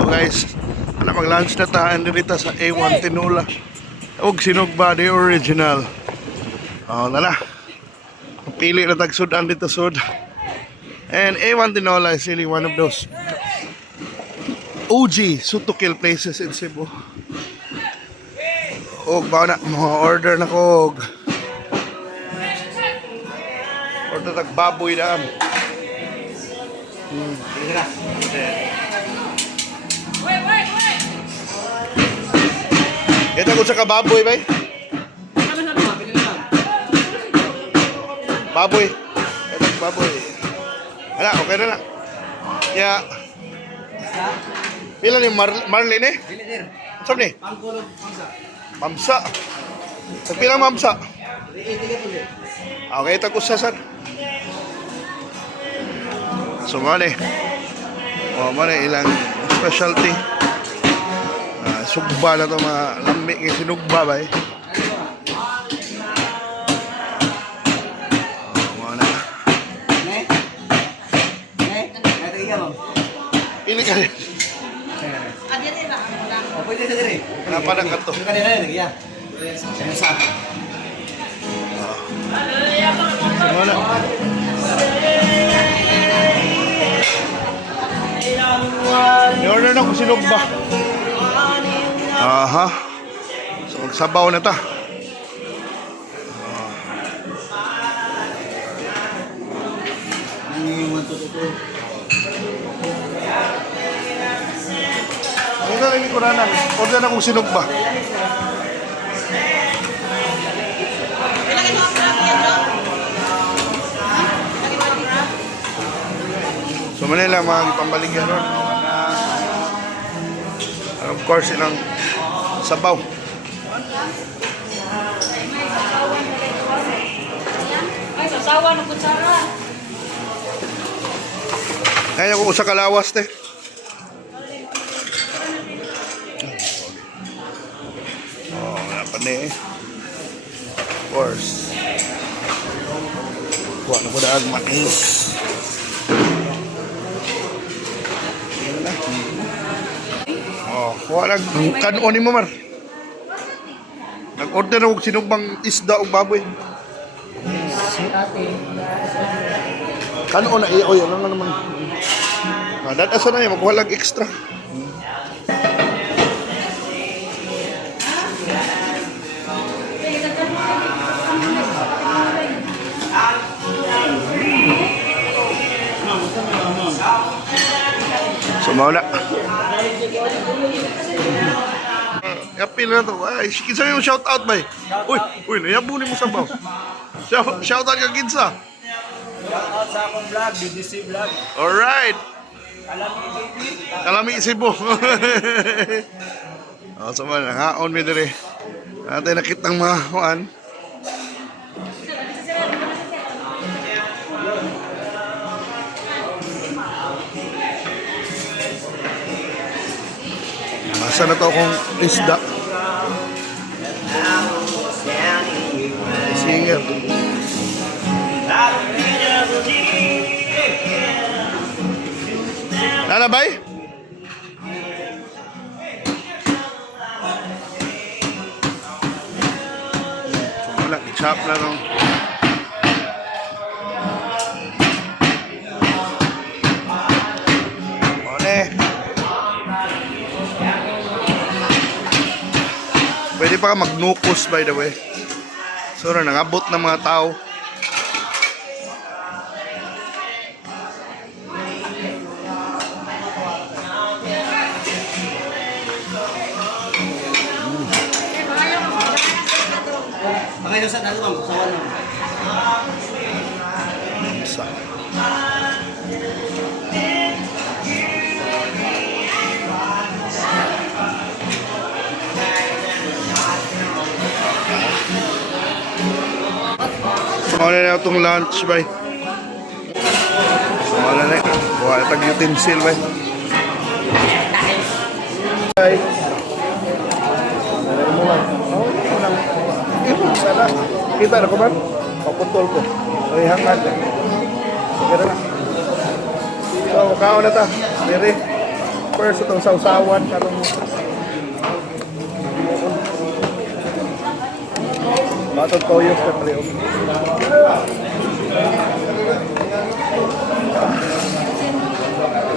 So guys, mag-lunch na tayo dito sa A1 Tinola. Og sinugba the original. Nala. Pili na tagsudan dito sud. And A1 Tinola is really one of those OG sutukil places in Cebu. Og ba na order na ko. Order tag baboy daan. Ito ko sa kababoy, bay. Baboy. Ito baboy. Ala, okay na na. Ya. Pila ni Marlene eh? Saan ni? Mamsa. Sa pila mamsa? Okay, ito ko sa saan. So, mali. Mali, ilang specialty. Sugba na ito, mga lambi ng sinugba ba eh. Muna. Pili ka rin. Napadang ka ito. Muna. I-order na kung sinugba. Aha. So, magsabaw na ta. Ano na lang ikuranan? Order na kung sinog ba? So, Manila, mga pambaligyan ron. Of course, ilang sabaw. Ay, sasawa ng kutsara. Kaya ko sa kalawas, te. Wala pa na eh. Of course. Kuha na ko daag mais. Kuha lang kanon ni mo, Mar. Nag-order ako sinugbang isda o baboy. Si ate. Kanon na iyo, yan lang naman. Dadasa na yan, magkuha lang extra. So, mauna. Yapil na to. Ay, kinsa yung shout out ba? Uy, nayabunin mo sa baw. Shout out ka kinsa. Shout out sa akong vlog, BDC vlog. Alright. Kalami Cebu. So man, nangaon mi dire. Natin nakitang mga kuan. Masa na to akong isda. Singer. Lalabay? Wala, chop na nung. Pwede pa ka magnukos, by the way. So, nangabot ng mga tao. Pakilusan natin bang sawan mo. Isa. Wala na itong lunch, bay. Wala na. Wala tag utensil, bay. Bay. Sana. Kita na ko ba? Paputol ko. Ay, hangad. Sige na. So, kao na ta. Diri. first itong sausawan karong batong toyo sa palihog.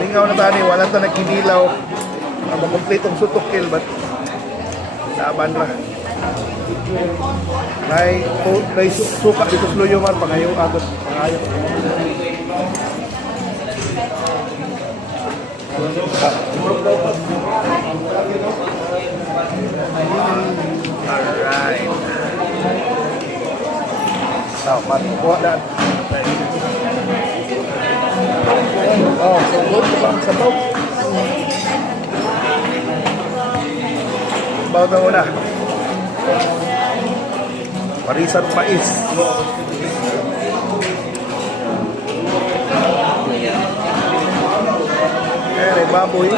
Lingaw na tani, wala ta nagkinilaw. Ang makompletong sutok kill, but laban ra. May suka dito sa luyo man, pangayo agad. Pangayo. Alright. Now, matukuha na. Oh, so good sa bang sabaw. Sabaw na muna. Parisan mais. May baboy.